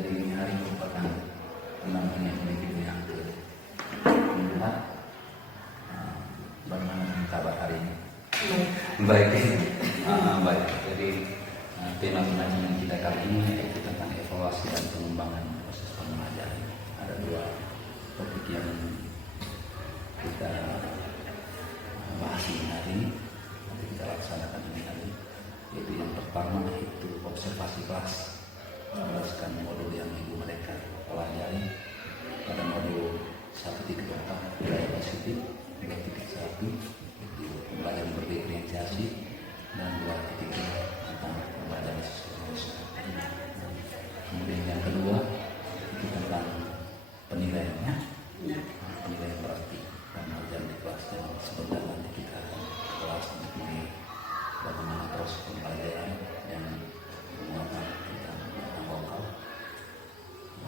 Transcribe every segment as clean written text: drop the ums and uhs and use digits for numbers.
Jadi ini hari merupakan penampilan individu yang ke-4. Bagaimana kabar hari ini? Baik. Baik. Jadi tema pengajian kita kali ini yaitu tentang evaluasi dan pengembangan proses pembelajaran. Ada 2 topik yang kita bahas ini hari ini, nanti kita laksanakan ini hari, yaitu yang pertama yaitu observasi kelas, menjelaskan modul yang ibu mereka pelajari pada modul 1.4 nilai positif, 2.1 itu pembelajaran berdiferensiasi, dan 2.2 tentang pembelajaran sosial. Kemudian yang kedua itu tentang penilaiannya, penilaian berarti dan pengajaran di kelas, dan sebentar nanti kita akan kelas untuk melihat bagaimana proses pembelajaran yang menguatkan tentang lokal,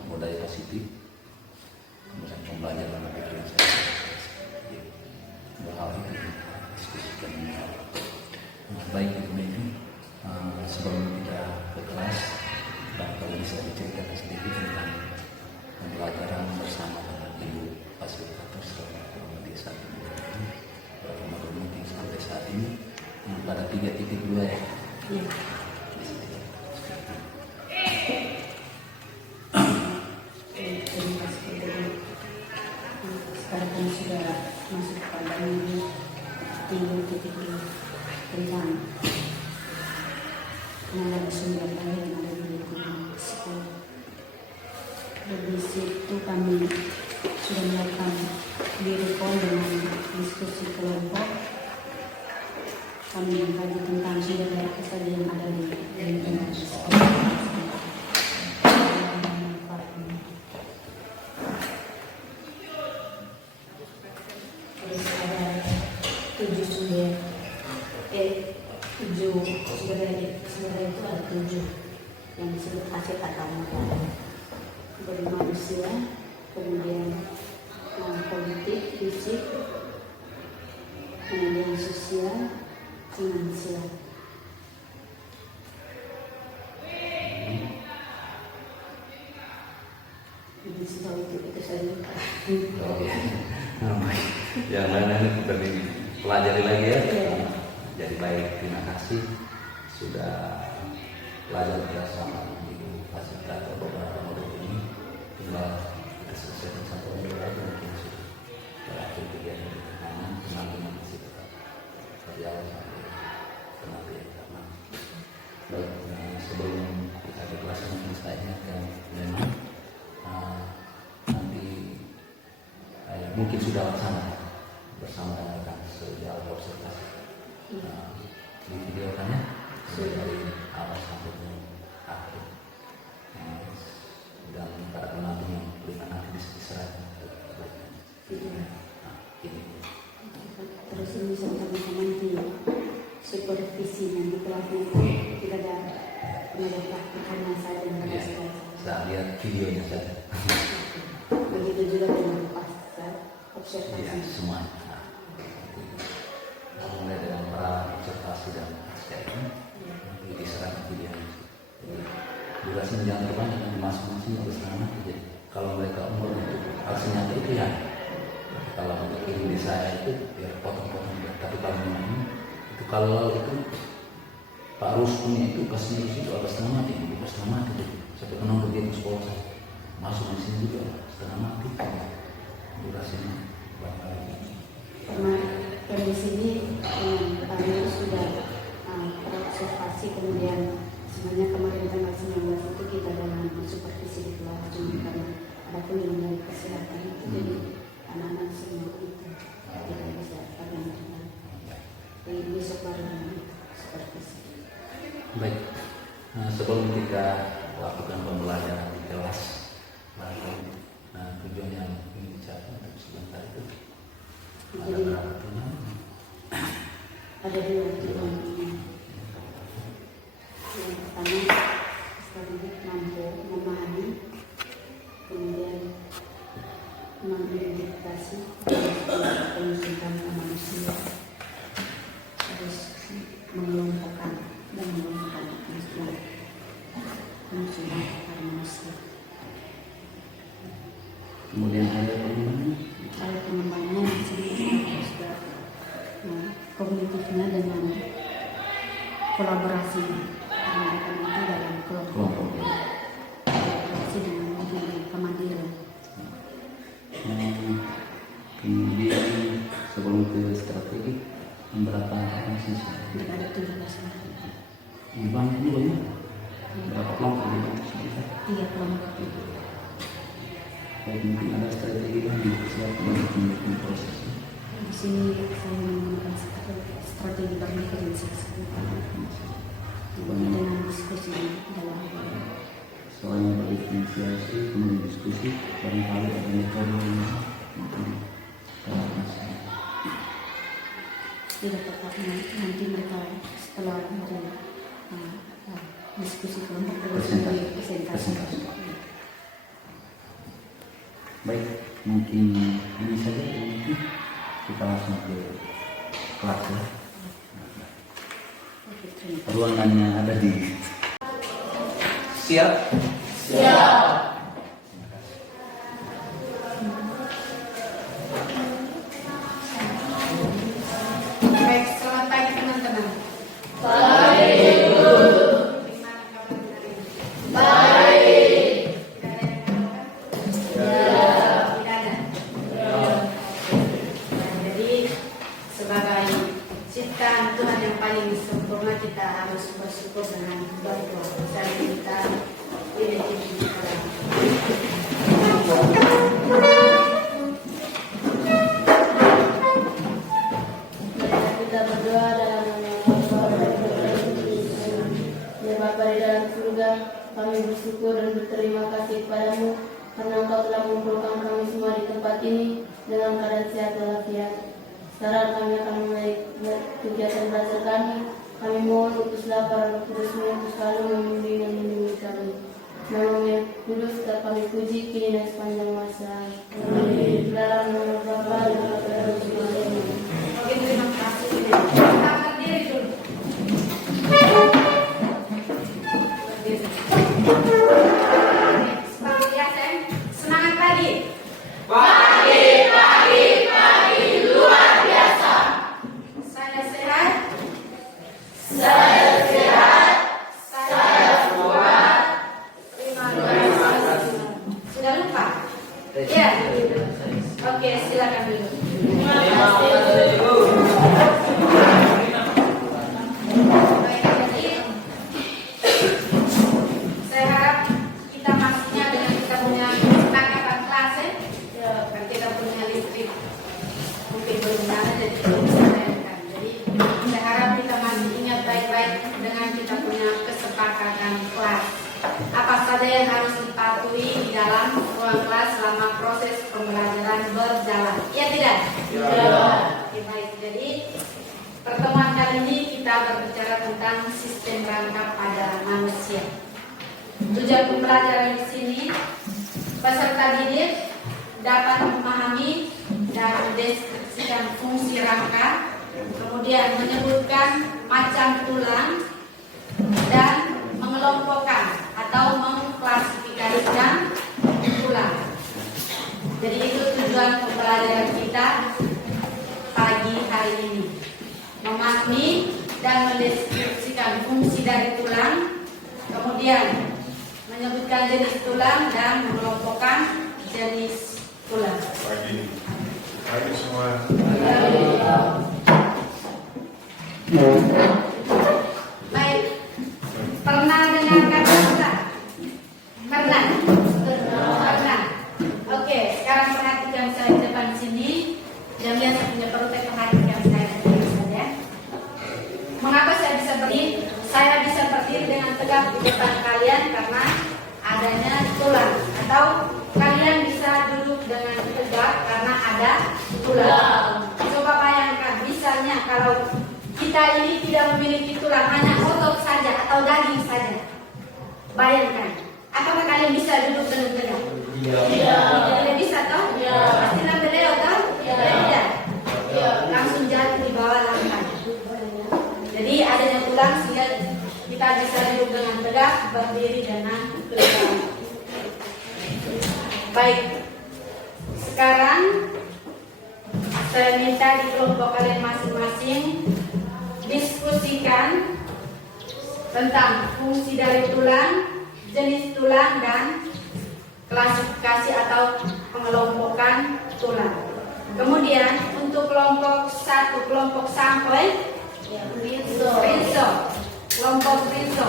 budaya positif, kemudian pembelajaran berdiferensiasi. Dua hal itu kita diskusikan ini. Baik Ibu Megi, sebelum kita ke kelas, kalau bisa diceritakan sedikit tentang pembelajaran bersama dengan Ibu fasilitator selama di saat ini, berapa modul mungkin sampai saat ini pada 3.2 ya. Iya. Sekarang sudah masuk pada minggu 3.2 tentang pengenalan sumber daya yang ada di lingkungan sekolah. Di situ kami sudah melakukan recall dengan diskusi kelompok. Kami mengkaji tentang sumber daya apa yang ada di lingkungan sekolah. Sebenarnya itu ada 7 yang disebut hasil utama dari manusia, kemudian politik, fisik, kemudian sosial, finansial. Jadi setahu itu saja. Yang lain-lain kita pelajari lagi ya. Jadi baik, terima kasih sudah belajar bersama Ibu fasilitator beberapa modul ini. Tinggal kita selesaikan satu modul lagi, mungkin sudah berakhir kegiatan di kanan, penampilan masih tetap berjalan sampai penampilan karena baik. Sebelum kita ke kelas mungkin saya ingatkan memang nanti mungkin sudah laksana bersama dengan rekan sejauh observasi di video kan ya, dari awal sampai akhir, dan para penonton yang berikan nanti diserahkan ini. Terus ini sama-sama nanti supervisi nanti kelasnya tidak ada praktikannya saja dan pada saya lihat videonya saja. Begitu juga dengan pasar observasi. Ya, semuanya. Mulai dengan para observasi dan pasca ini diserahkan videonya. Durasinya jangan terbanyak, dan masing-masing harus sama. Jadi kalau mereka umur itu harus nyata itu ya. Kalau untuk ini saya itu biar potong-potong. Tapi kalau ini itu kalau itu Pak Ruskunya itu kasih itu agak setengah mati, bukan setengah mati. Sampai penonton dia ke sekolah saya masuk di sini juga setengah mati. Durasinya berapa ini? Karena di sini kami sudah observasi, kemudian sebenarnya kemarin tanggal 19 itu kita dengan supervisi di kelas, cuma karena ada kunjungan dari kesehatan itu jadi anak-anak semua itu tidak bisa terlalu. Jadi besok baru supervisi. Baik, sebelum kita lakukan pembelajaran di kelas, tujuan yang ingin dicapai untuk sebentar itu ada berapa tujuan? Ada 2 tujuan. Yang pertama, sekarang mampu memahami, kemudian mengidentifikasi penyusunan manusia, terus mengelompokkan dan mengelompokkan penyusunan manusia. Kemudian ada pengembangan. Ada pengembangannya di sini kita sudah kognitifnya dengan kolaborasi nanti dalam kelompok kolaborasi dengan kemandirian. Kemudian sebelum ke strategi berapa orang siswa? Ada 17 orang. Di bank ini banyak. Berapa kelompok di bank? 3 kelompok. Baik, mungkin ada strategi yang disiapkan untuk mendukung proses. Di sini saya menggunakan strategi berdifferensiasi dengan diskusi dalam Soalnya berdifferensiasi, kemudian diskusi, barangkali ada metode yang mungkin tidak tepat nanti mereka setelah diskusi kelompok presentasi. Baik, mungkin ini saja mungkin kita langsung ke kelas ya. Ruangannya ada di siap. Baik, selamat pagi teman-teman. Gimana kabar hari ini? Tidak ada. Jadi sebagai ciptaan Tuhan yang paling sempurna, kita harus bersyukur dengan berdoa. Dan kita identifikasi. Kita berdoa dalam nama Ya Bapa di dalam surga, kami bersyukur dan berterima kasih kepadamu karena Engkau telah mengumpulkan kami semua di tempat ini dengan keadaan sehat walafiat. Sekarang kami akan mulai kegiatan belajar kami. Kami mohon utuslah para roh kudus-Mu untuk selalu membimbing dan melindungi kami. Nama-Mu yang kudus tetap kami puji kini dan sepanjang masa. Amin. Dalam nama Bapa dan Putra dan Roh Kudus. Oke, terima kasih. Kita berdiri dulu. Berdiri. Seperti biasa, semangat pagi. Pagi luar biasa. Saya sehat. Saya kuat. Terima kasih. Sudah lupa? Ya. Oke, silakan dulu. Baik, jadi saya harap kita pastinya dengan kita punya kesepakatan kelas ya, kan kita punya listrik mungkin belum ada, jadi belum bisa bayangkan. Jadi saya harap kita masih ingat baik-baik dengan kita punya kesepakatan kelas. Apa saja yang harus dipatuhi di dalam ruang kelas selama proses pembelajaran berjalan. Ya tidak? Ya. Oke, baik. Jadi pertemuan kali ini kita berbicara tentang sistem rangkap pada manusia. Tujuan pembelajaran di sini peserta didik dapat memahami dan mendeskripsikan fungsi rangka, kemudian menyebutkan macam tulang dan mengelompokkan atau mengklasifikasikan tulang. Jadi itu tujuan pembelajaran kita pagi hari ini. Memahami dan mendeskripsikan fungsi dari tulang, kemudian menyebutkan jenis tulang dan mengelompokkan jenis tulang. Pagi semua. Baik, pernah dengar kata tulang? Pernah? Pernah. Oke, sekarang perhatikan saya di depan sini. Yang lihat punya perut, perhatikan saya saja. Mengapa saya bisa berdiri? Saya bisa berdiri dengan tegak di depan kalian karena adanya tulang. Atau kalian bisa duduk dengan tegak karena ada tulang. Coba bayangkan, misalnya kalau kita ini tidak memiliki tulang, hanya otot saja atau daging saja. Bayangkan, apakah kalian bisa duduk dengan tegak? Tidak bisa toh? Pasti beliau toh? Tidak. Langsung jatuh di bawah lantai. Jadi adanya tulang sehingga kita bisa duduk dengan tegak, berdiri dengan tegak. Baik. Sekarang saya minta di kelompok kalian masing-masing diskusikan tentang fungsi dari tulang, jenis tulang, dan klasifikasi atau pengelompokan tulang. Kemudian untuk kelompok 1, kelompok sampai Rinso, kelompok Rinso.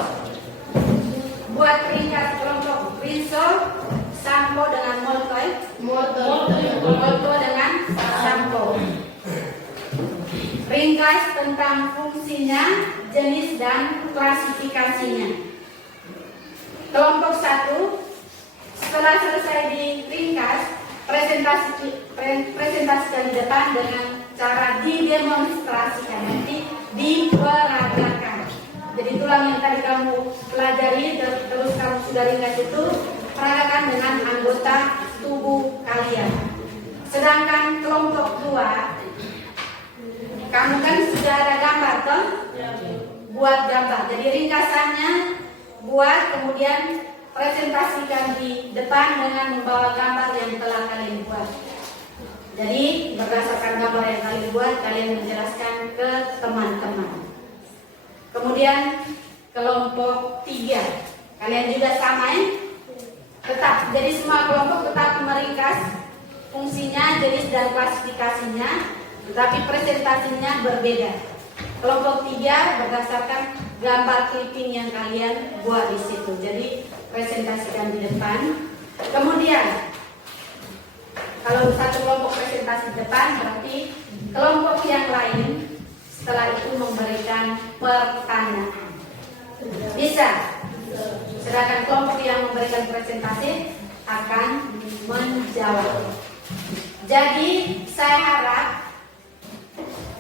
Buat ringkas kelompok Rinso, sampo dengan molto dengan sampo. Ringkas tentang fungsinya, jenis dan klasifikasinya. Kelompok 1, setelah selesai diringkas, presentasikan di depan dengan cara didemonstrasikan, nanti diperagakan. Jadi tulang yang tadi kamu pelajari terus kamu sudah ringkas itu, peragakan dengan anggota tubuh kalian. Sedangkan kelompok 2, kamu kan sudah ada gambar toh? Buat gambar. Jadi ringkasannya buat, kemudian presentasikan di depan dengan membawa gambar yang telah kalian buat. Jadi berdasarkan gambar yang kalian buat, kalian menjelaskan ke teman-teman. Kemudian kelompok 3, kalian juga sama ya? Tetap. Jadi semua kelompok tetap meringkas fungsinya, jenis dan klasifikasinya, tetapi presentasinya berbeda. Kelompok 3 berdasarkan gambar clipping yang kalian buat di situ. Jadi presentasikan di depan. Kemudian kalau satu kelompok presentasi di depan, berarti kelompok yang lain setelah itu memberikan pertanyaan. Bisa. Sedangkan kelompok yang memberikan presentasi akan menjawab. Jadi saya harap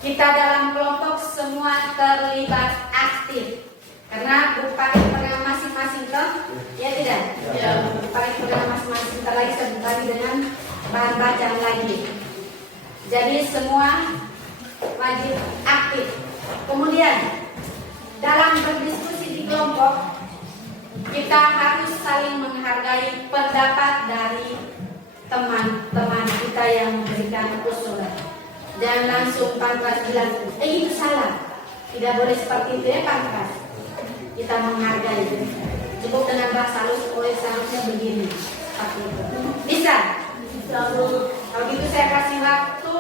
kita dalam kelompok semua terlibat aktif. Karena pakai pegangan masing-masing toh? Ya tidak? Ya. Pakai pegangan masing-masing. Ntar lagi saya berbagi dengan bahan bacaan lagi. Jadi semua wajib aktif. Kemudian dalam berdiskusi di kelompok, kita harus saling menghargai pendapat dari teman-teman kita yang memberikan usulan. Jangan langsung pangkas bilang, itu salah. Tidak boleh seperti itu ya pangkas. Kita menghargai. Cukup dengan bahasa halus, seharusnya begini. Seperti itu. Bisa? Kalau gitu saya kasih waktu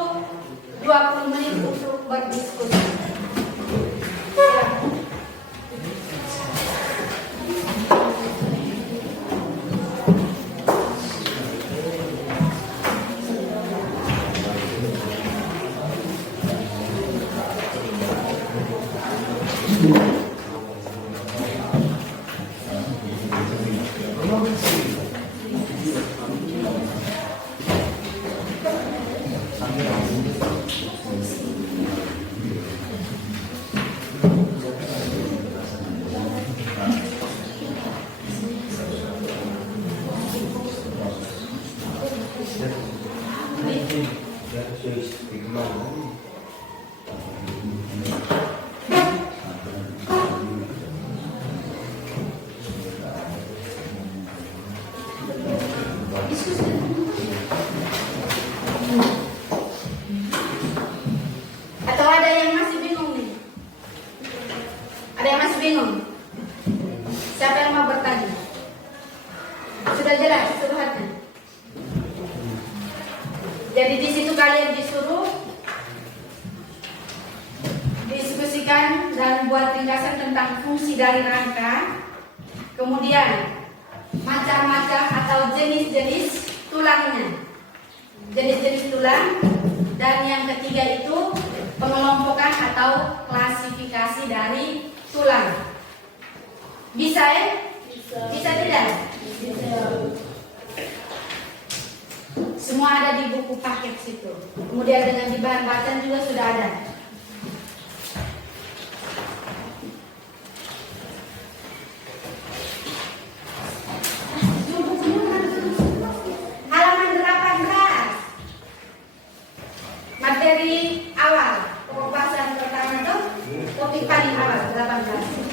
20 menit untuk berdiskusi. Silakan. Atau ada yang masih bingung nih? Ada yang masih bingung? Siapa yang mau bertanya? Sudah jelas suruhannya? Jadi di situ kalian disuruh diskusikan dan buat ringkasan tentang fungsi dari rangka, kemudian macam-macam atau jenis-jenis tulangnya, jenis-jenis tulang, dan yang ketiga itu pengelompokan atau klasifikasi dari tulang. Bisa ya? Bisa tidak? Bisa. Semua ada di buku paket situ. Kemudian dengan di bahan bacaan juga sudah ada. Halaman 18. Materi awal, pembahasan pertama itu topik paling awal 18.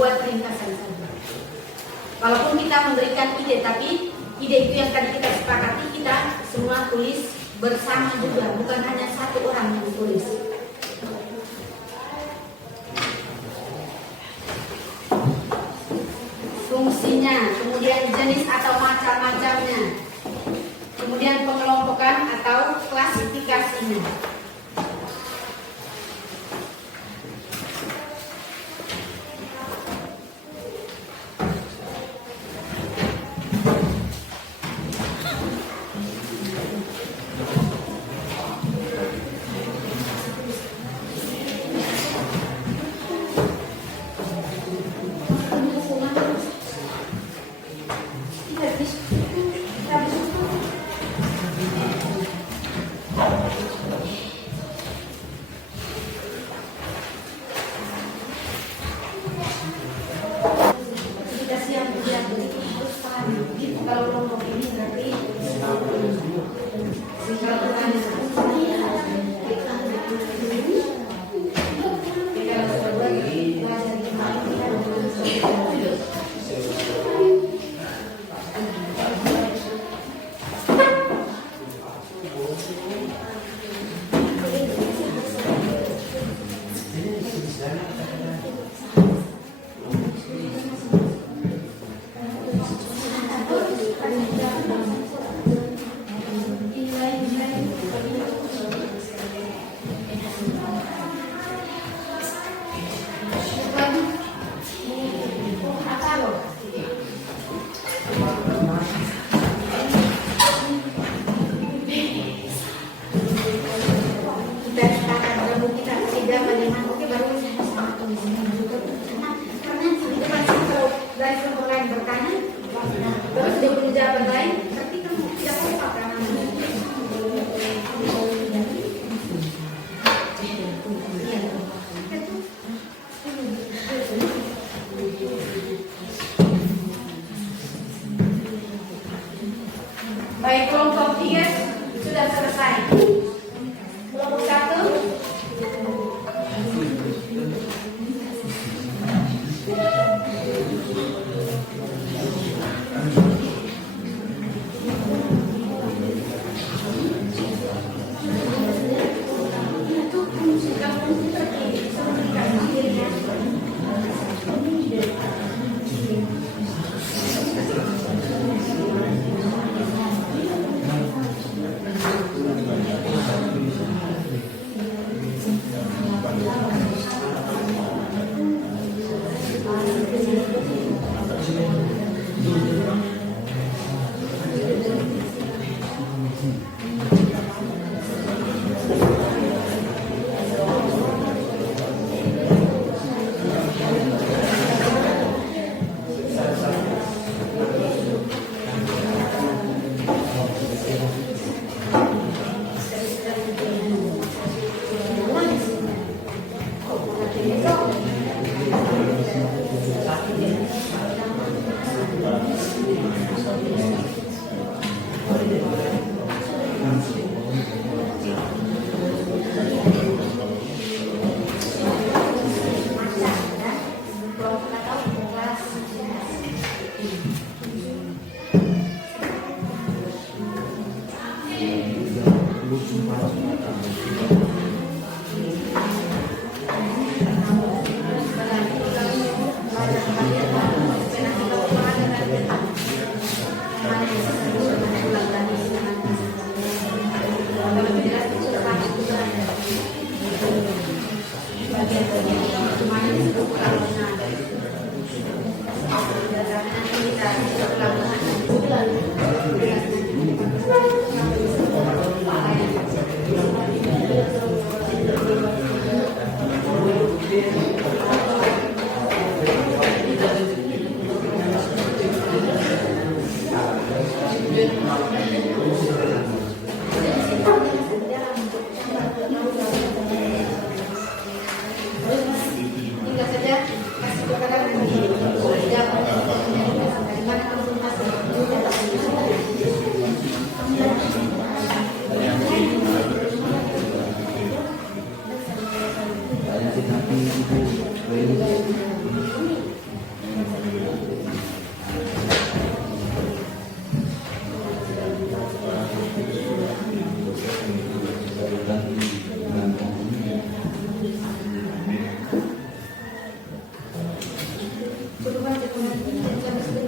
membuat ringkasan saja. Walaupun kita memberikan ide, tapi ide itu yang tadi kita sepakati, kita semua tulis bersama juga, bukan hanya satu orang yang tulis. Fungsinya, kemudian jenis atau macam-macamnya, kemudian pengelompokan atau klasifikasinya. Kalau kelompok ini berarti baik, kelompok 3 sudah selesai. Kelompok 1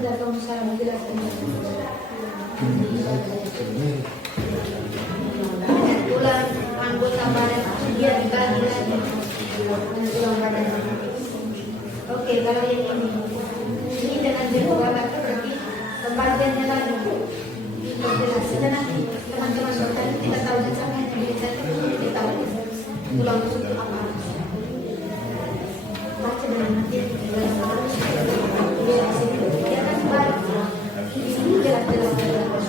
sebentar kamu sekarang menjelaskan. Tulang anggota badan dia dibagi lagi. Tulang badan. Oke, kalau yang ini dengan jadwal berarti pembagiannya lagi. Jelaskan nanti teman-teman dokter kita tahu sama yang kita tahu tulang rusuk itu apa. Baca dengan nanti dia kan baik. Di sini jelas-jelas.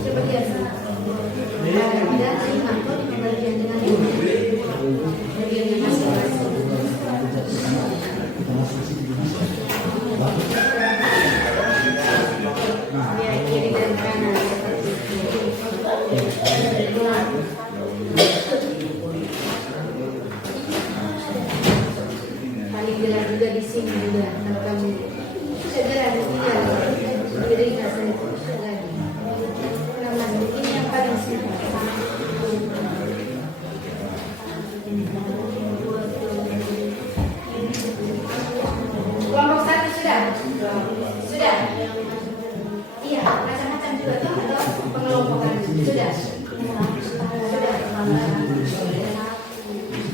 Coba lihat sana. Ada lima kok di pembagian dengan bagiannya masing-masing. Biar kiri dan kanan seperti itu. Paling jelas juga di sini juga kalau kamu segera diri saya bisa lagi. Karena ini yang paling simpel. Kelompok satu sudah? Sudah? Iya, macam-macam juga tuh atau pengelompokan sudah? Sudah.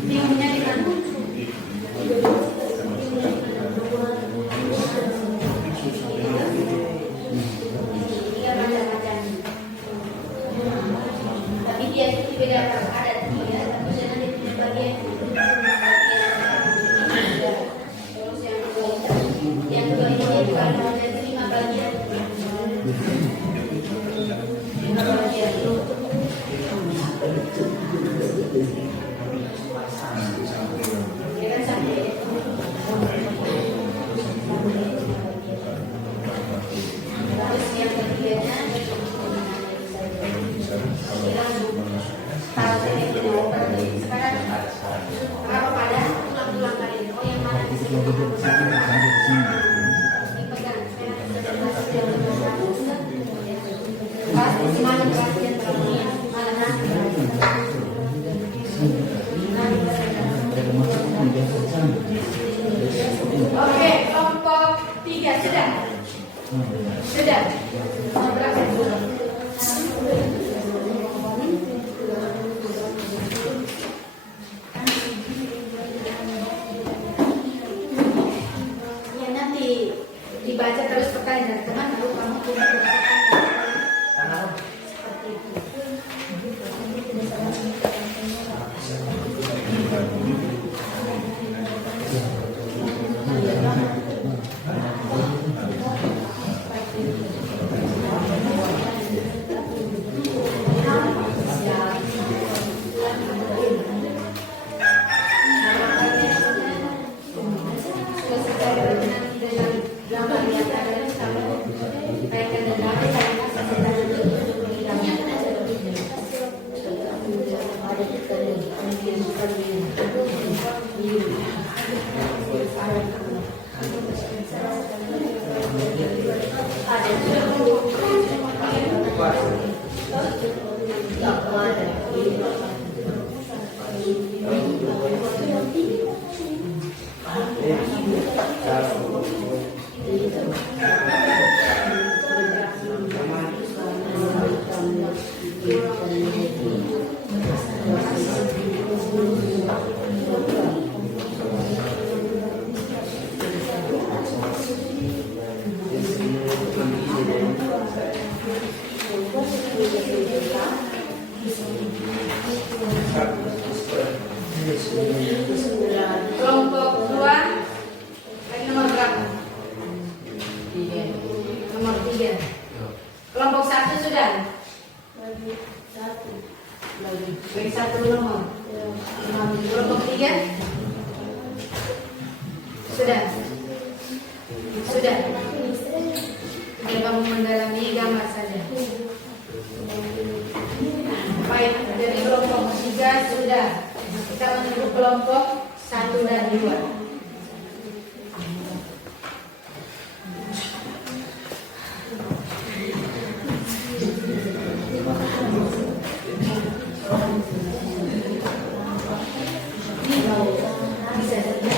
Timnya di mana? Iya macam-macam. Tapi dia beda ada tiga, tapi nanti punya bagian. Yang kedua ini juga ada 5 bagian. 5 bagian. Ya kan sampai. Terus yang ketiganya sekarang apa pada tulang-tulang kalian? Oh yang mana di sini? Oke, kelompok 3 sudah. Sudah. Berapa dulu? Ya nanti dibaca terus pertanyaan teman lalu kamu punya pertanyaan. Seperti itu. Kelompok 2 nomor berapa? Nomor 3. Kelompok 1 sudah? Bagi 1 nomor. Kelompok 3 sudah? Sudah. Biar kamu mendalami gambar saja. Baik, dari kelompok 3 sudah. Kita menuju kelompok 1 dan 2. Bisa saja.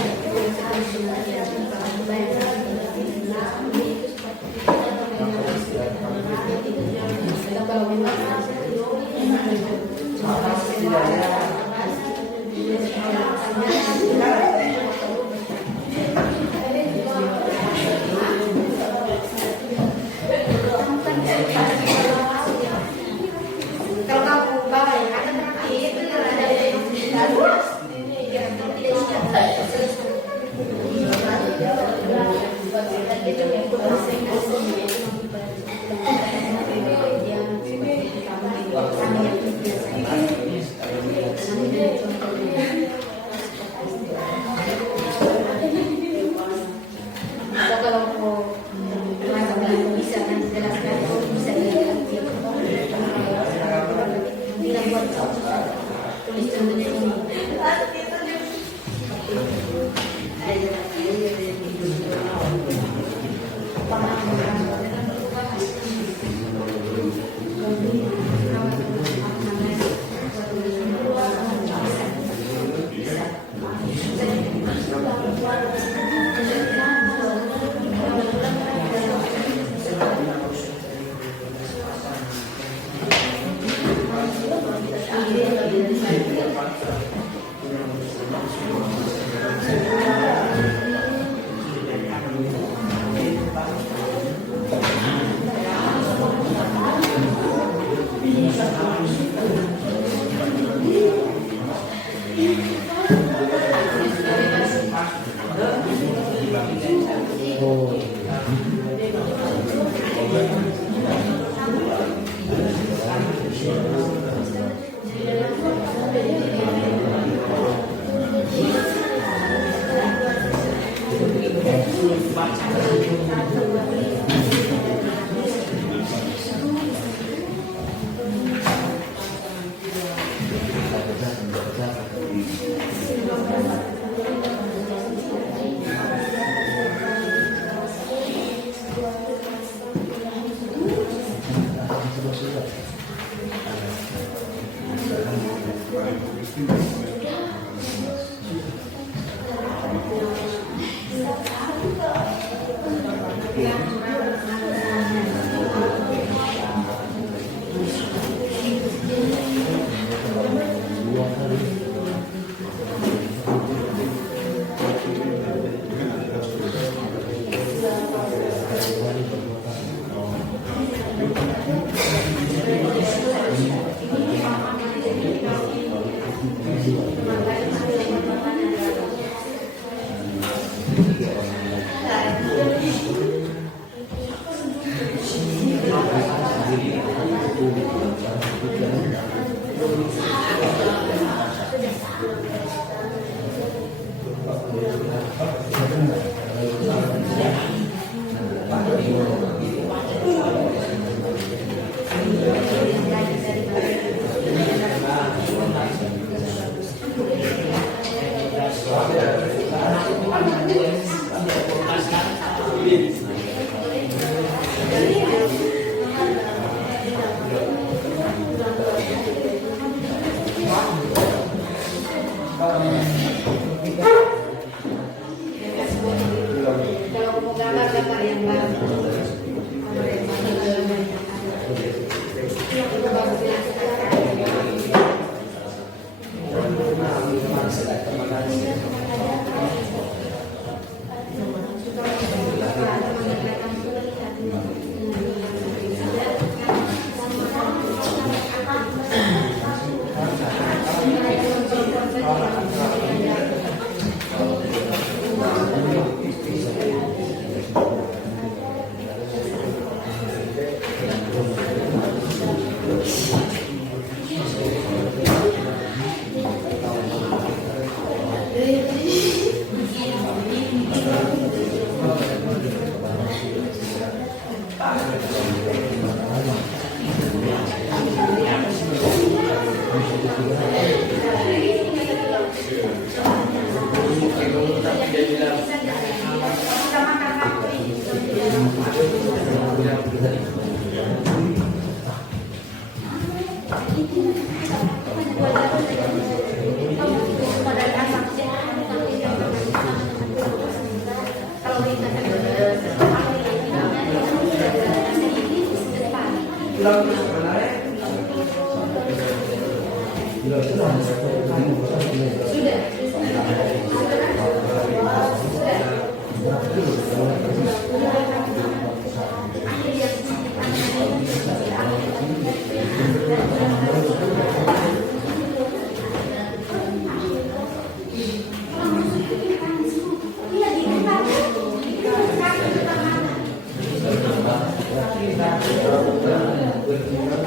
Terima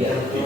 tiga.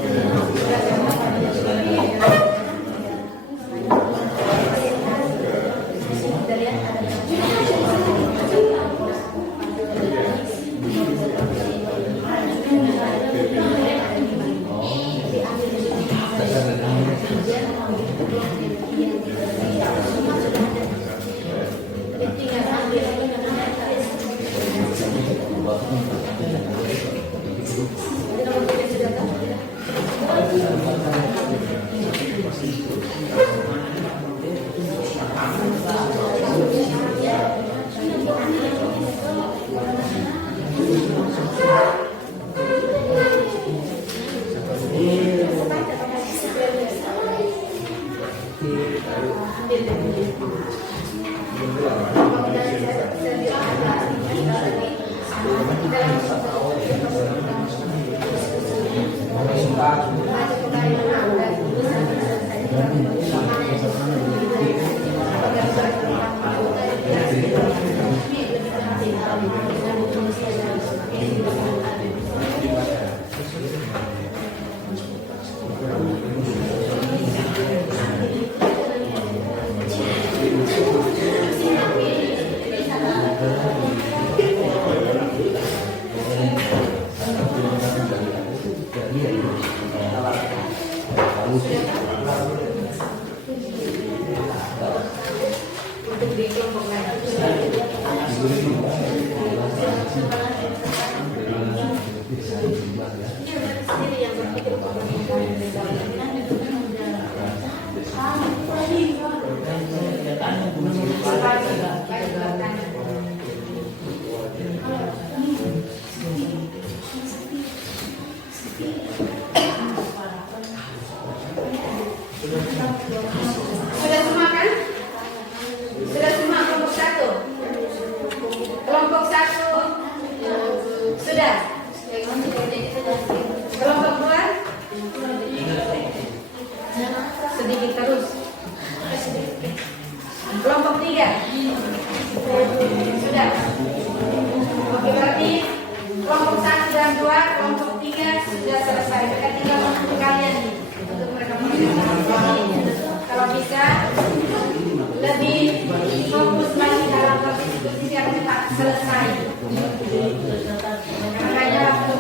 Sudah semua kan? Sudah semua kelompok satu? Kelompok satu sudah? Kelompok dua? Sedikit terus. Kelompok tiga? Sudah? Oke, berarti kelompok satu dan dua, kelompok tiga sudah selesai. Kita tinggal menunggu kalian nih untuk mereka kalau bisa lebih fokus lagi dalam topik diskusi yang kita selesai. Makanya waktu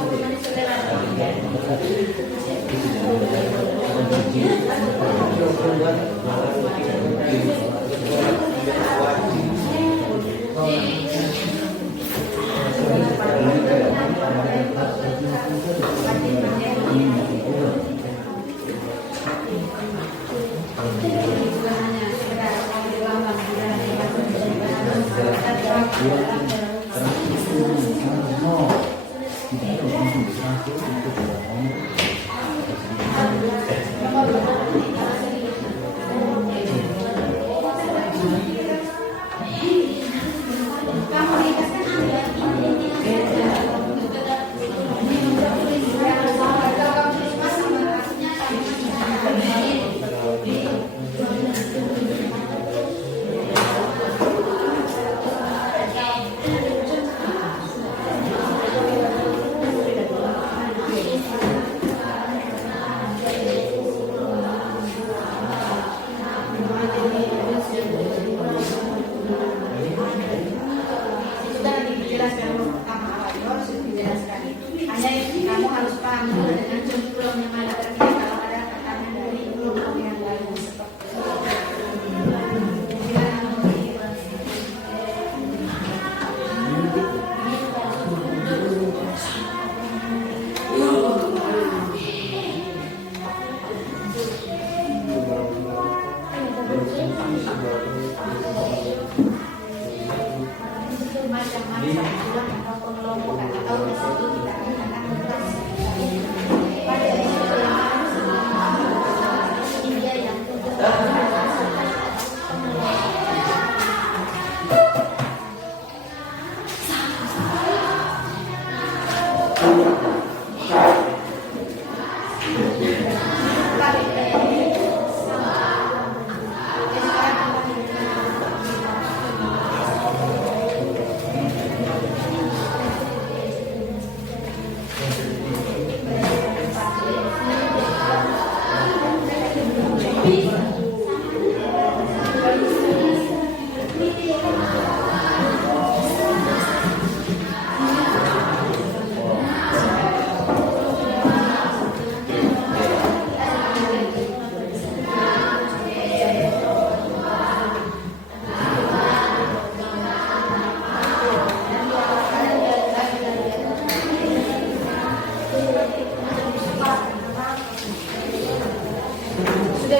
menit macam-macam pengelompokan atau disitu kita akan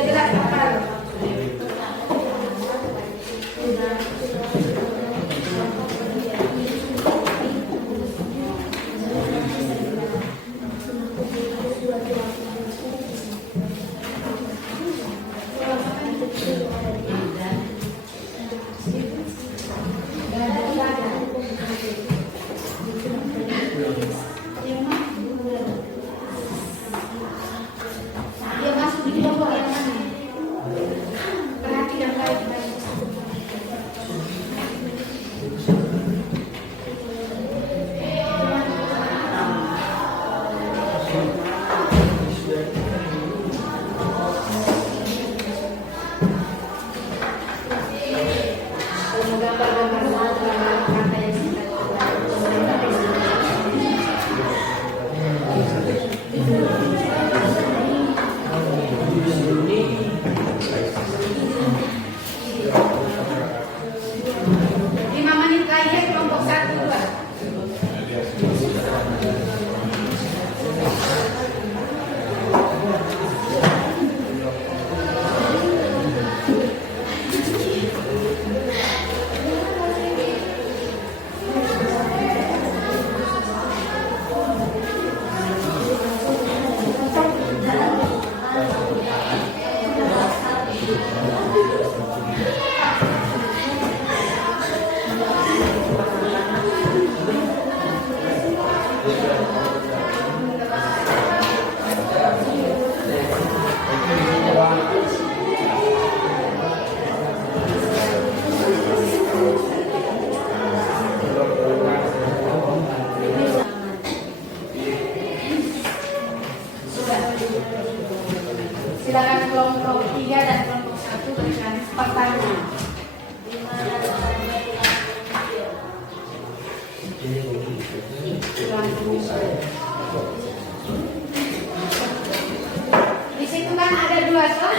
jelas apa? Dia masuk di kelompok yang mana? Perhatikan baik-baik. Gambar-gambar kata yang lima menit lagi kelompok 1, 2. Silakan kelompok 3 dan kelompok 1 berikan pertanyaan. Di situ kan ada 2 toh?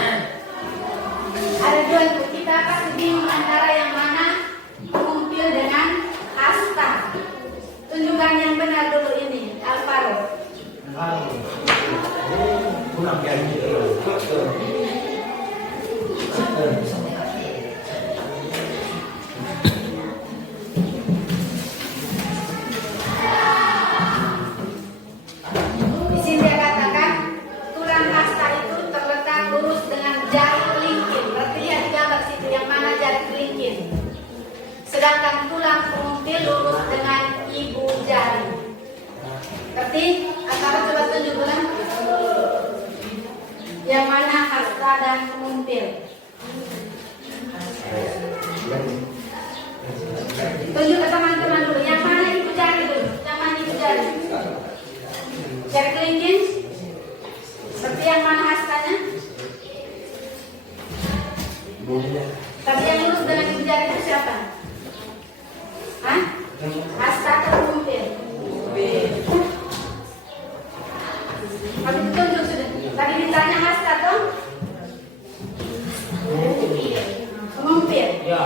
Ada 2 tuh. Kita pasti bingung antara yang mana kumpil dengan hasta. Tunjukkan yang benar dulu ini, Alvaro. Di sini dia katakan tulang hasta itu terletak lurus dengan jari kelingking. Berarti dia digambar situ yang mana jari kelingking. Sedangkan tulang pengumpil lurus dengan ibu jari. Berarti antara coba tunjuk bulan yang mana hasta dan pengumpil. Tunjuk ke teman-teman dulu. Yang mana ibu jari dulu? Yang mana ibu jari? Jari kelingking. Seperti yang mana hastanya? Tapi yang lurus dengan ibu jari itu siapa? Hah? Hasta atau pengumpil? Habis tunjuk sudah. Tadi ditanya hasta toh? Pengumpil. Ya.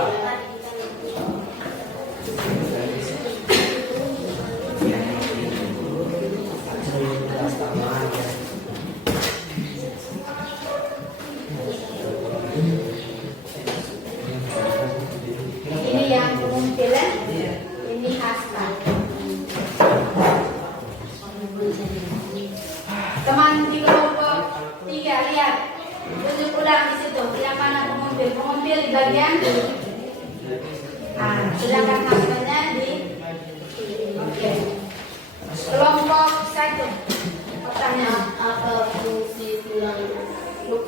Ini yang pengumpil ya? Ini hasta. Teman di kelompok 3 lihat, tunjuk ulang di situ. Yang mana pengumpil? Pengumpil di bagian. Sedangkan hastanya di. Oke. Kelompok 1. Pertanyaan. Apa fungsi tulang rusuk?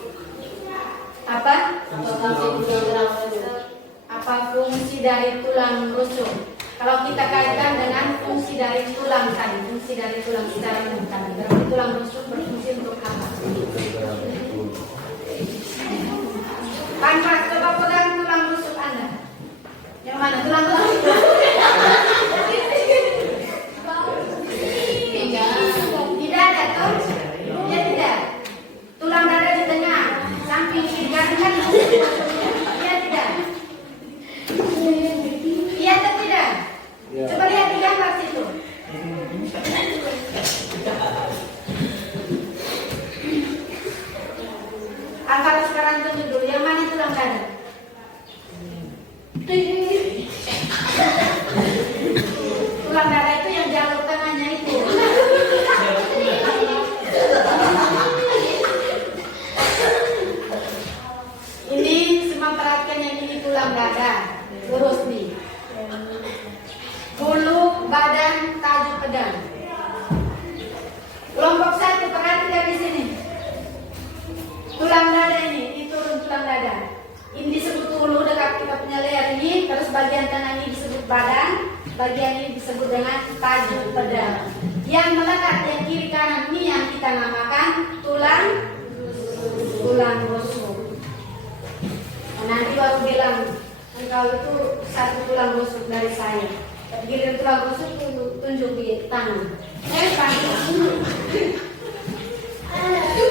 Apa? Apakah fungsi tulang rusuk? Apa fungsi dari tulang rusuk? Kalau kita kaitkan dengan fungsi dari tulang tadi, fungsi dari tulang secara umum tadi, berarti tulang rusuk berfungsi untuk apa? Panpas, coba pegang tulang rusuk Anda. Yang mana tulang rusuk? Tidak ada toh? Ya tidak. Tulang dada di tengah, samping kiri kanan kan? Ya tidak. Iya atau tidak? Coba lihat di gambar situ. bagian ini disebut dengan tajuk pedal. Yang melekat yang kiri kanan ini yang kita namakan tulang rusuk. Nanti baru bilang engkau itu satu tulang rusuk dari saya. Giliran tulang rusuk tunjuk di tangan.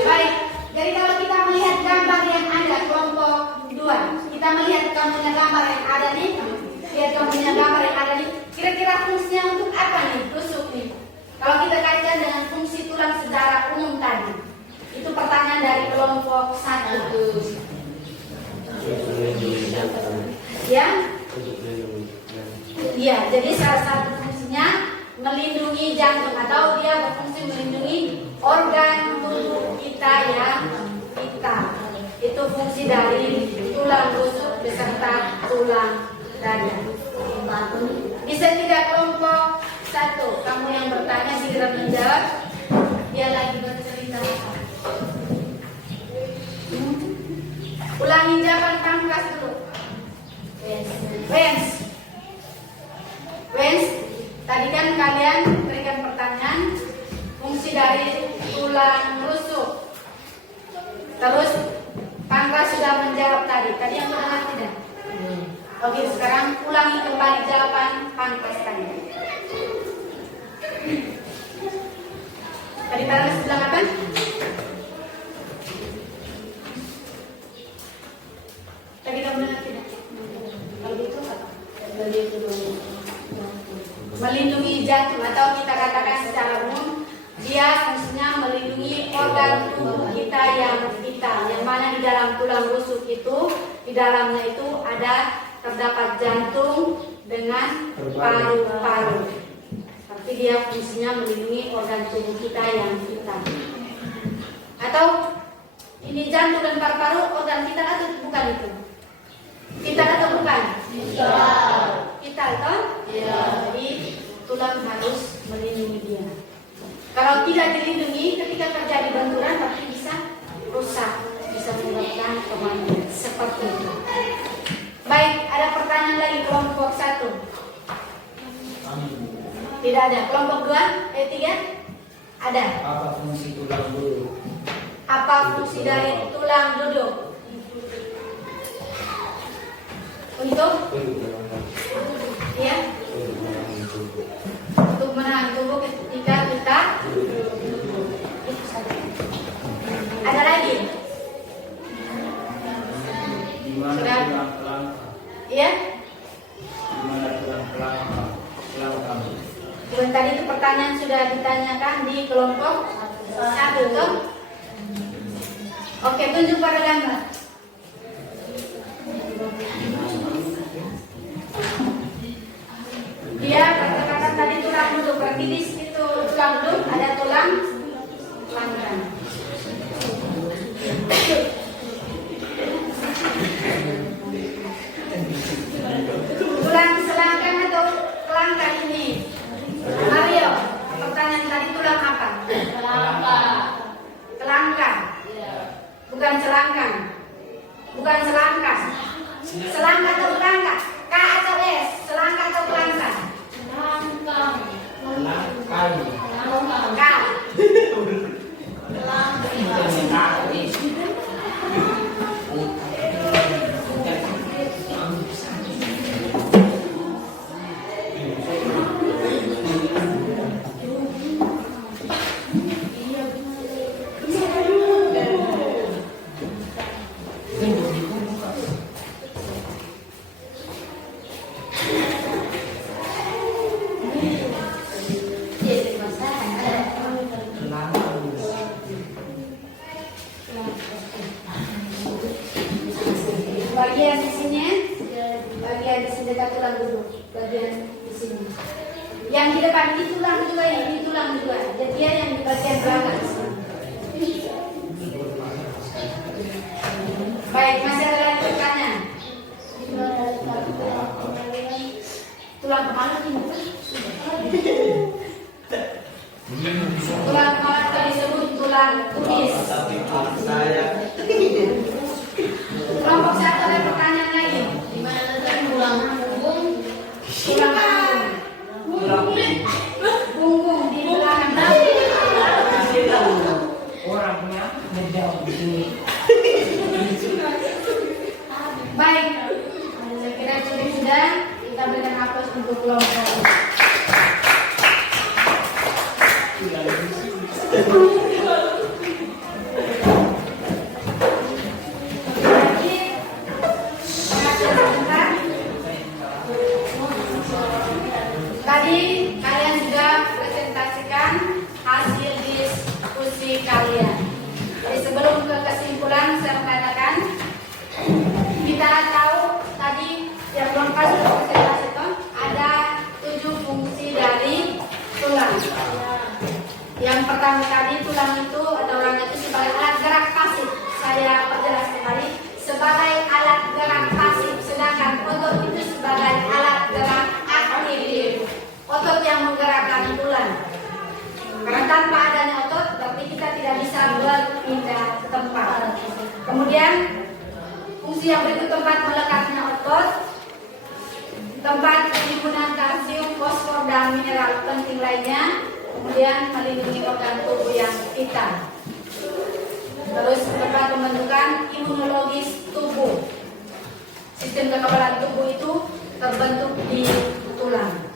Baik. Jadi kalau kita melihat gambar yang ada kelompok 2, kita melihat kamu punya gambar yang ada nih. Lihat kamu punya gambar yang ada nih. Kira-kira fungsinya untuk apa nih rusuk nih? Kalau kita kaitkan dengan fungsi tulang secara umum tadi, itu pertanyaan dari kelompok 1. Ya, iya. Jadi salah satu fungsinya melindungi jantung atau dia berfungsi melindungi organ tubuh kita yang vital. Itu fungsi dari tulang rusuk beserta tulang dada. Bisa tidak kelompok 1? Kamu yang bertanya segera menjawab. Dia lagi bercerita. Ulangi jawaban pangkas dulu. Wens. Tadi kan kalian berikan pertanyaan fungsi dari tulang rusuk. Terus pangkas sudah menjawab tadi. Tadi yang benar tidak? Oke, sekarang ulangi kembali jawaban pangkas tadi. Tadi pangkas bilang apa? Tadi kamu benar tidak? Kalau gitu apa? Melindungi jantung atau kita katakan secara umum dia fungsinya melindungi organ tubuh kita yang vital, yang mana di dalam tulang rusuk itu di dalamnya itu terdapat jantung dengan paru-paru. Tapi dia fungsinya melindungi organ tubuh kita yang vital. Atau ini jantung dan paru-paru organ vital atau bukan itu? Vital atau bukan? Vital toh? Jadi tulang harus melindungi dia. Kalau tidak dilindungi, ketika terjadi benturan pasti bisa rusak, bisa menyebabkan kematian seperti itu. Baik, ada pertanyaan lagi kelompok 1. Tidak ada. Kelompok 2, 3 ada. Apa fungsi tulang duduk? Apa fungsi dari tulang duduk? Untuk ya, untuk menahan tubuh ketika kita ada lagi. Di mana tulang kelangka? Ya. Di mana tulang kelangka? Dan tadi itu pertanyaan sudah ditanyakan di kelompok 1 toh? Oke, tunjuk pada gambar. Dia kata-kata tadi tulang duduk, berarti di situ tulang duduk ada tulang selangkang. Tulang selangkang atau kelangkang ini? Mario, pertanyaan tadi tulang apa? Kelangkang. Bukan selangkang. Bukan selangkang. Selangkang atau kelangkang? K atau S? Selangkang atau kelangkang? K. Bagian di sini, bagian di sini dekat tulang duduk, bagian di sini. Yang di depan ini tulang juga, ini tulang juga. Jadi dia yang di bagian belakang. Baik, masih ada lagi pertanyaan? Tulang kepala ini. Tulang kepala tadi disebut tulang tumis. Kelompok 1 ada pertanyaan lagi. Di mana letak tulang punggung? Tulang punggung. Tadi kalian sudah presentasikan hasil diskusi kalian. Jadi sebelum ke kesimpulan saya mengatakan, kita tahu tadi yang lengkap presentasi itu ada 7 fungsi dari tulang. Yang pertama tadi tulang itu atau orang itu sebagai alat gerak pasif. Saya perjelas kembali sebagai alat gerak pasif, sedangkan otot itu sebagai alat gerak aktif. Otot yang menggerakkan tulang. Karena tanpa adanya otot berarti kita tidak bisa berpindah tempat. Kemudian fungsi yang berikut tempat melekatnya otot, tempat penimbunan kalsium, fosfor dan mineral penting lainnya, kemudian melindungi organ tubuh yang vital. Terus tempat pembentukan imunologis tubuh. Sistem kekebalan tubuh itu terbentuk di tulang.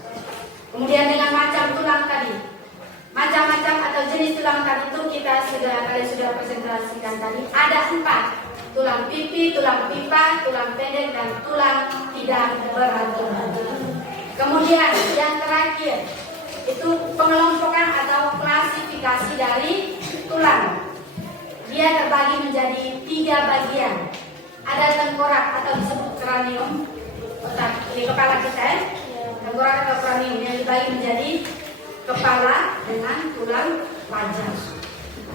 Kemudian dengan macam tulang tadi, macam-macam atau jenis tulang tadi itu kalian sudah presentasikan tadi. Ada 4, tulang pipi, tulang pipa, tulang pendek, dan tulang tidak berantung. Kemudian yang terakhir itu pengelompokan atau klasifikasi dari tulang. Dia terbagi menjadi 3 bagian. Ada tengkorak atau disebut kranium, otak ini kepala kita ya. Tengkorak atau kranium yang dibagi menjadi kepala dengan tulang wajah.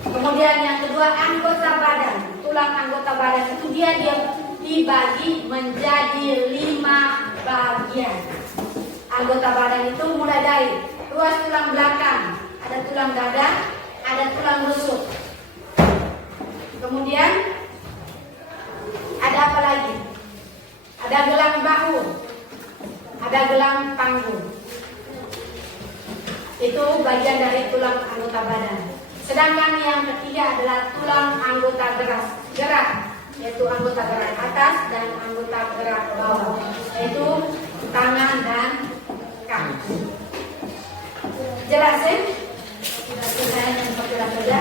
Kemudian yang kedua anggota badan. Tulang anggota badan itu dia dibagi menjadi 5 bagian. Anggota badan itu mulai dari ruas tulang belakang, ada tulang dada, ada tulang rusuk. Kemudian ada apa lagi? Ada gelang bahu, ada gelang panggung. Itu bagian dari tulang anggota badan. Sedangkan yang ketiga adalah tulang anggota gerak, yaitu anggota gerak atas dan anggota gerak bawah, yaitu tangan dan kaki. Jelas ya? Saya yang perjelas saja.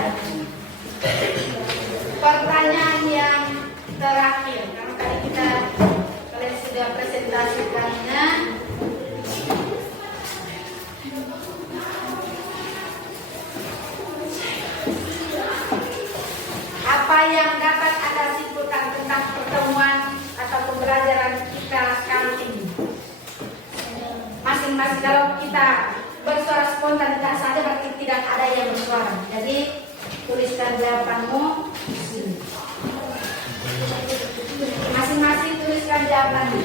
Pertanyaan yang terakhir, karena tadi kalian sudah presentasikannya. Apa yang dapat Anda simpulkan tentang pertemuan atau pembelajaran kita kali ini? Masing-masing kalau kita bersuara spontanitas saja berarti tidak ada yang bersuara. Jadi tuliskan jawabanmu di sini. Masing-masing tuliskan jawabannya.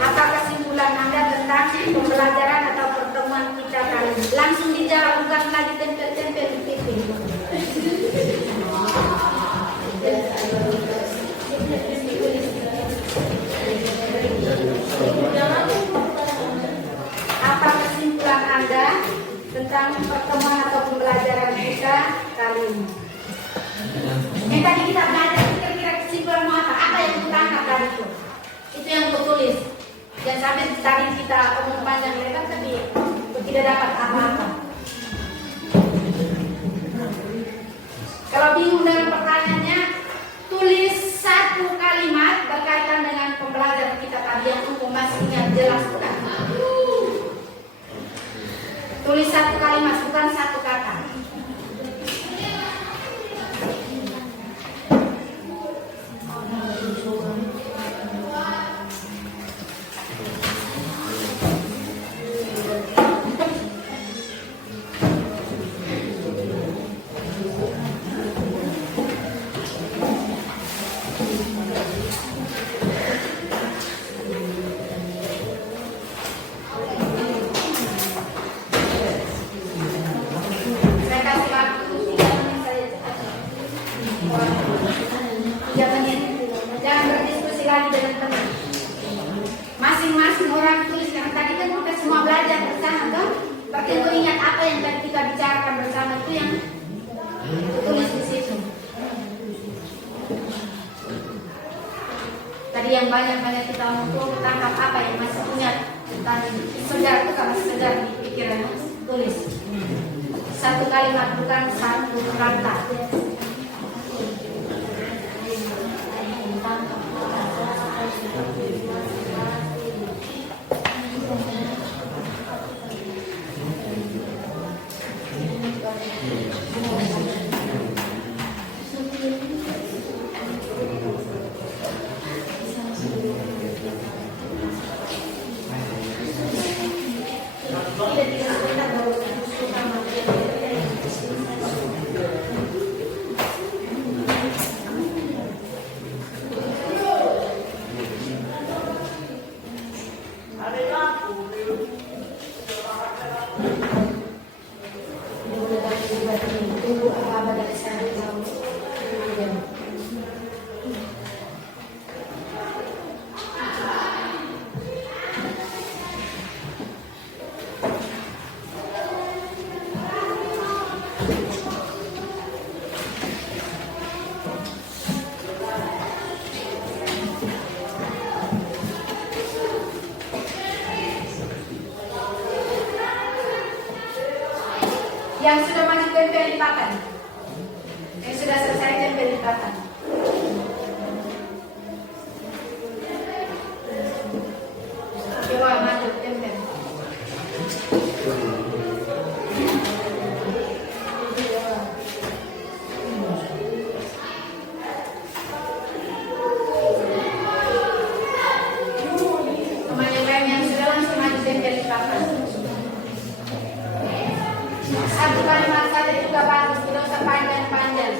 Apa kesimpulan Anda tentang pembelajaran atau pertemuan kita kali ini? Langsung dijawab, bukan lagi tempel-tempel di pipi. Apa kesimpulan Anda tentang pertemuan atau pembelajaran kita kali ini? Yang tadi kita belajar kira-kira kesimpulan apa yang kita tangkap dari itu? Itu yang aku tulis. Jangan sampai tadi kita omong panjang lebar tapi tidak dapat apa-apa. Kalau bingung dengan pertanyaannya, tulis 1 kalimat berkaitan dengan pembelajaran kita tadi yang umum, masih ingat jelas bukan? Tulis 1 kalimat, bukan 1 kata. Jangan berdiskusi lagi dengan teman. Masing-masing orang tulis, karena tadi kan kita semua belajar bersama kan? Berarti itu ingat apa yang tadi kita bicarakan bersama itu yang tulis di situ. Tadi yang banyak-banyak kita untuk tangkap apa yang masih punya tentang sejarah itu karena sejarah di pikiran tulis. Satu kalimat bukan satu kata. Yang sudah maju tempe lipatan, yang sudah selesai tempe lipatan. Coba maju tempe. Teman yang lain yang sudah langsung maju tempe lipatan. Satu kalimat saja juga bagus, tidak usah panjang-panjang.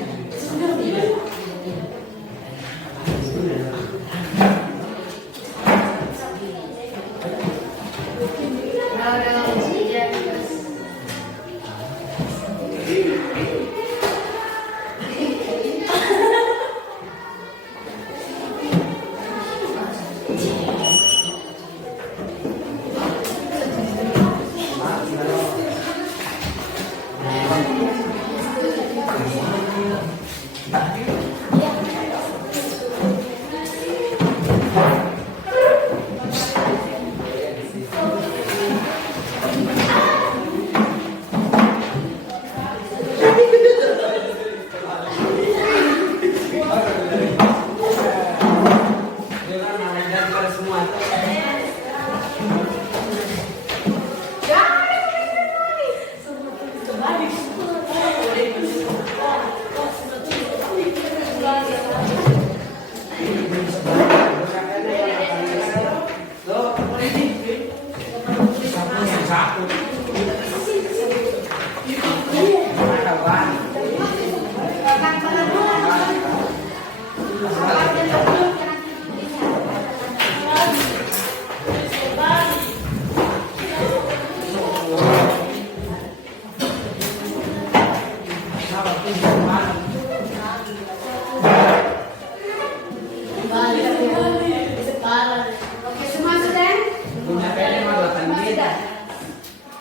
Oke, semua sudah?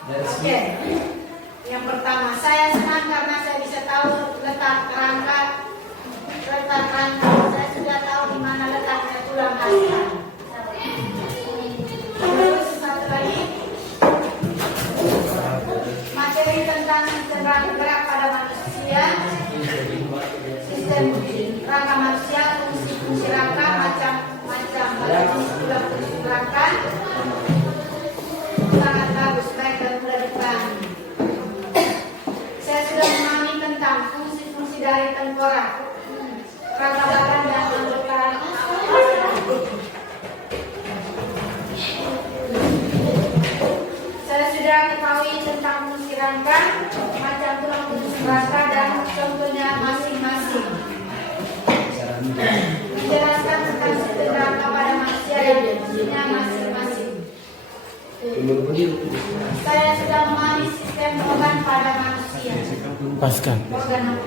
Oke. Yang pertama, saya senang karena saya bisa tahu letak rangka. Saya sudah tahu di mana letaknya tulang hasta. Terus satu lagi, materi tentang sistem gerak pada manusia, sistem rangka manusia, fungsi rangka, macam tulang rangka. Sangat bagus, baik dan mudah dipahami. Saya sudah memahami tentang fungsi-fungsi dari tengkorak, rangka badan dan anggota. Saya sudah ketahui tentang fungsi rangka, macam tulang rangka dan contohnya masing-masing. Menjelaskan tentang sistem rangka pada manusia dan fungsinya masing-masing. Saya sudah memahami sistem organ pada manusia. Paskan. Organ apa?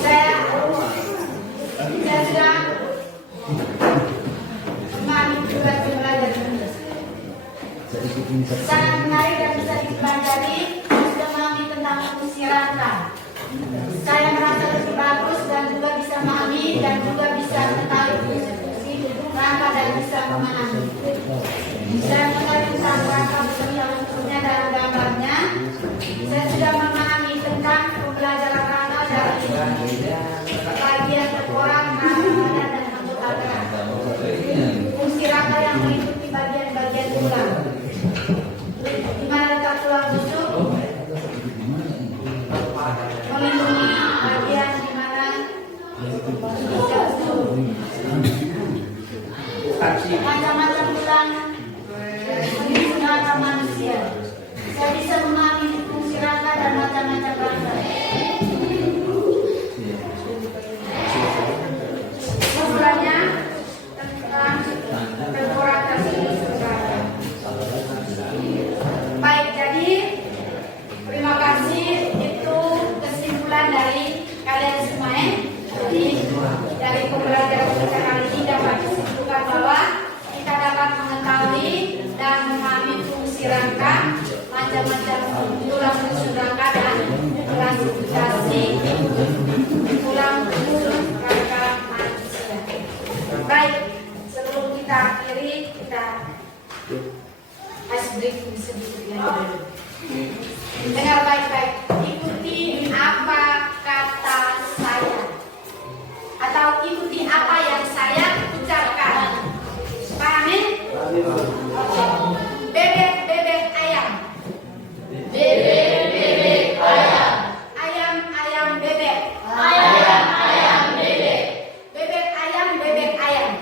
Saya sudah memahami tugas belajar menulis. Sangat menarik dan bisa dipelajari. Saya sudah memahami tentang fungsi rangka. Saya merasa lebih bagus dan juga bisa memahami dan juga bisa mengetahui Bagian tengkorak, badan dan anggota. Fungsi rangka yang meliputi bagian-bagian tulang. Di mana letak tulang rusuk? Melindungi bagian di mana macam-macam tulang melindungi rangka manusia. Saya bisa memahami fungsi rangka dan macam-macam rangka. Sebenarnya tentang tengkorak baik, jadi terima kasih, itu kesimpulan dari kalian semua. Jadi dari pembelajaran kita kali ini dapat disimpulkan bahwa kita dapat mengetahui dan memahami fungsi rangka, macam-macam tulang susun rangka dan klasifikasi tulang susun rangka manusia. Baik, sebelum kita akhiri, kita ice breaking sedikit ya. Dengar baik-baik, ikuti apa kata saya atau ikuti apa yang saya ucapkan. Pahami? Bebek ayam. Bebek ayam. Ayam bebek. Ayam bebek. Bebek ayam. Bebek ayam.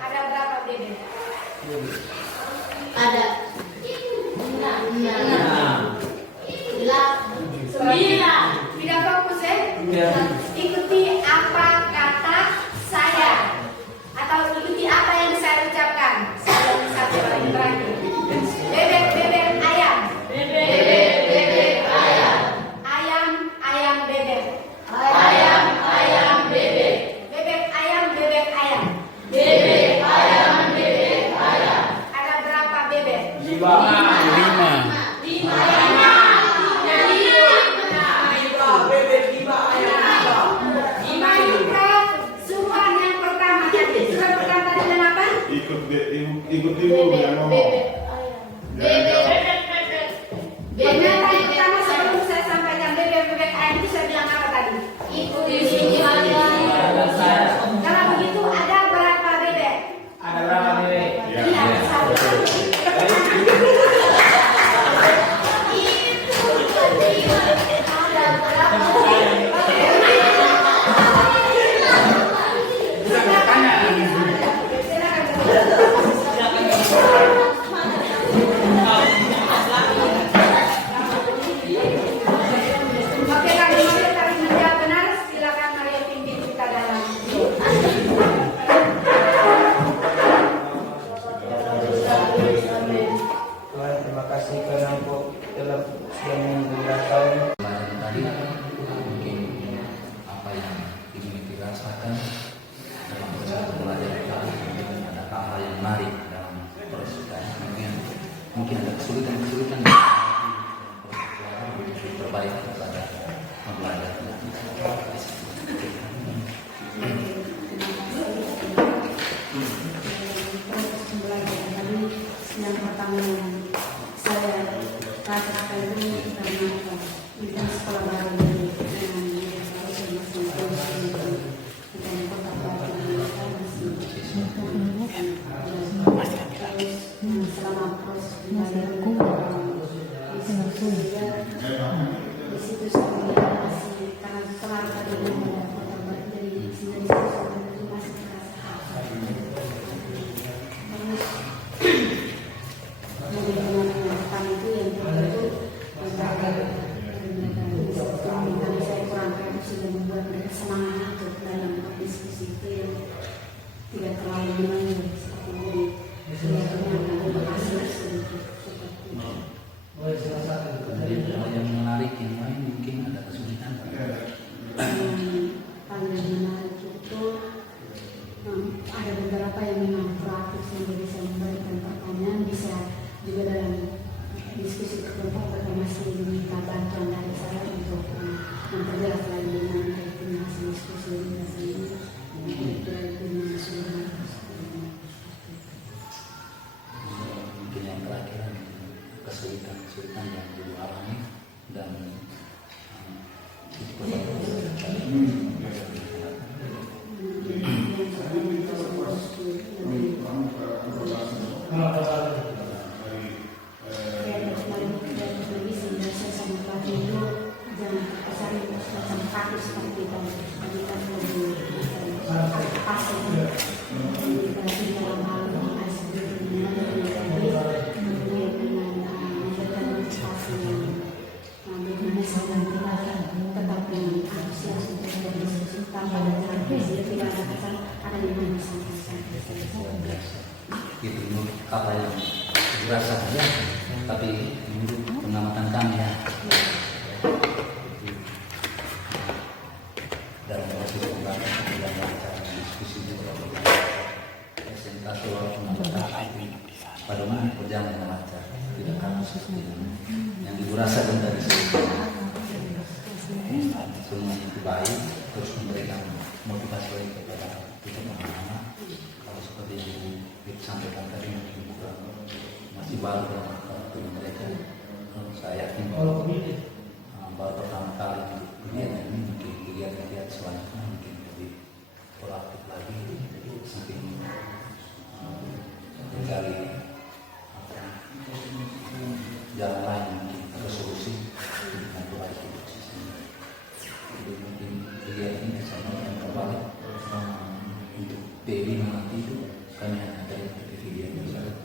Ada berapa bebek? Ada 9. Tidak fokus ya? Ikuti apa kata saya atau ikuti apa yang saya ucapkan. Saya satu kali terakhir. Bebek ayam. Bebek ayam. Ayam bebek. Ayam bebek. Bebek ayam. Bebek ayam. Ada berapa bebek? 5 juga. Sumpah yang pertama. Jadi surat pertama tadi dengan apa? Ikut dulu yang ngomong. Yang pertama sebelum saya sampaikan bebek ayam itu saya bilang apa tadi? Ikuti kalau begitu ada berapa bebek? Ada berapa bebek? Iya, satu. Oke, kami menjawab benar. Silakan Maria pimpin kita dalam. Tuhan, terima kasih karena Engkau telah sudah memudahkan Pelajaran tadi mungkin apa yang ingin kita rasakan dalam proses pembelajaran tadi, ada hal-hal yang menarik dalam proses kita. Mungkin ada kesulitan terbaik kepada pembelajaran. Proses pembelajaran tadi yang pertama yang saya rasakan dulu karena di sekolah baru ini dengan kota baru selama proses pembelajaran di situ saya masih karena setelah tadi ada kota baru jadi sendiri masih terasa dengan yang pertama itu yang saya kurang sudah membuat mereka semangat untuk dalam diskusi itu yang tidak terlalu menangis seperti ini kelihatannya ada berhasil sedikit seperti itu. Kemudian hal yang menarik yang lain mungkin ada kesulitan. Paling menarik itu ada beberapa yang memang praktis yang bisa memberikan pertanyaan, bisa juga dalam diskusi kelompok mereka masih minta bantuan dari saya untuk memperjelas lagi dengan hasil diskusi ini dengan seluruh Mungkin yang terakhir kesulitan yang dialami dan fase. Jadi berarti dalam hal ICT kemudian dengan memberikan motivasi yang bagaimana sedang tetap dengan antusias untuk berdiskusi tanpa ada tidak ada kata ada di mana saja. Itu menurut apa yang dirasa saja, tapi menurut pengamatan kami ya, dalam proses pembahasan dan acara diskusi juga presentasi pengamatan pada mana berjalan dengan lancar, tidak kaku seperti yang ibu rasakan tadi semua itu baik, terus memberikan motivasi baik kepada kita anak-anak. Kalau seperti yang disampaikan tadi mungkin masih baru dalam waktu mereka. Saya yakin kalau baru pertama kali kegiatan ini, mungkin kegiatan selanjutnya mungkin lebih proaktif lagi, mungkin menggali jalan lain mungkin atau solusi dengan perbaiki sistem. Jadi mungkin kegiatan ini kesannya yang kembali untuk PB nanti itu kami hanya dari video misalnya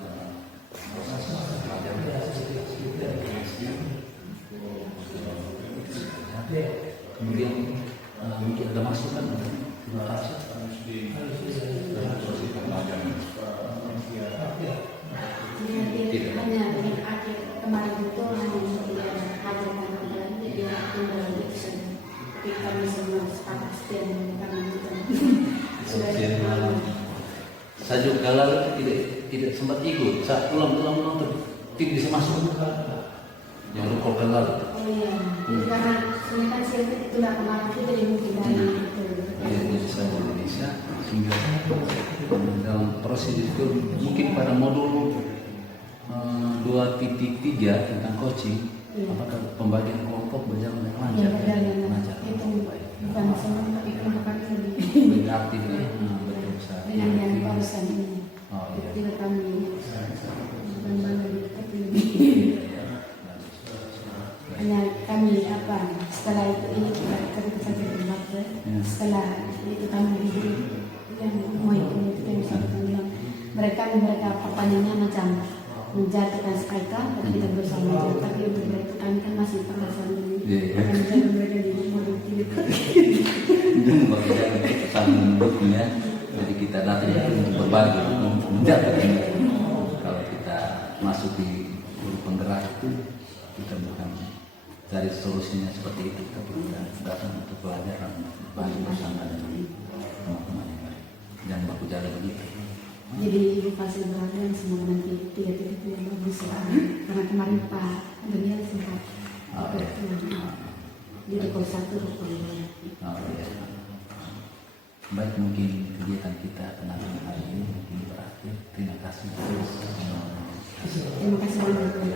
proses belajar kemudian mungkin ada masukan terima kasih dalam proses pembelajaran. Hanya dengan akhir kemarin itu hanya hadirkan kembali dia tinggal itu saja. Tapi kami semua sepakat dan kami sudah saya juga lalu tidak sempat ikut saat pulang tidak bisa masuk yang rekor lalu. Oh iya, karena sebenarnya kan siapa itulah kemarin itu jadi mungkin dari itu. Jadi saya Indonesia sehingga dalam proses itu mungkin pada modul 2.3 tentang coaching, apakah pembagian kelompok berjalan dengan lancar? Iya, berjalan lancar. itu bukan semua tapi kelompok kami Lebih aktif ya, betul saya. dengan yang barusan ini. Oh iya. Tidak kami bukan baru tapi hanya kami setelah itu ini kita saja berbagai setelah itu kami diberi yang mau itu kita bisa bilang mereka pertanyaannya macam menjatuhkan mereka tapi kita bersama tapi untuk mereka kami kan masih perasaan ini karena mereka di modul tidak itu bagian saling mendukungnya. Jadi kita datang itu untuk berbagi, untuk menjatuhkan. Kalau kita masuk di guru penggerak itu kita bukan dari solusinya seperti itu, tapi kita datang untuk belajar dan berbagi bersama dengan teman-teman yang lain. Jangan baku jalan begitu. jadi ibu pasti berharap semua nanti tidak bagus karena kemarin Pak Daniel sempat di rekor 1 rekor 2. Oh, iya. Baik, mungkin kegiatan kita kenangan hari ini mungkin berakhir. Terima kasih. Terima kasih banyak.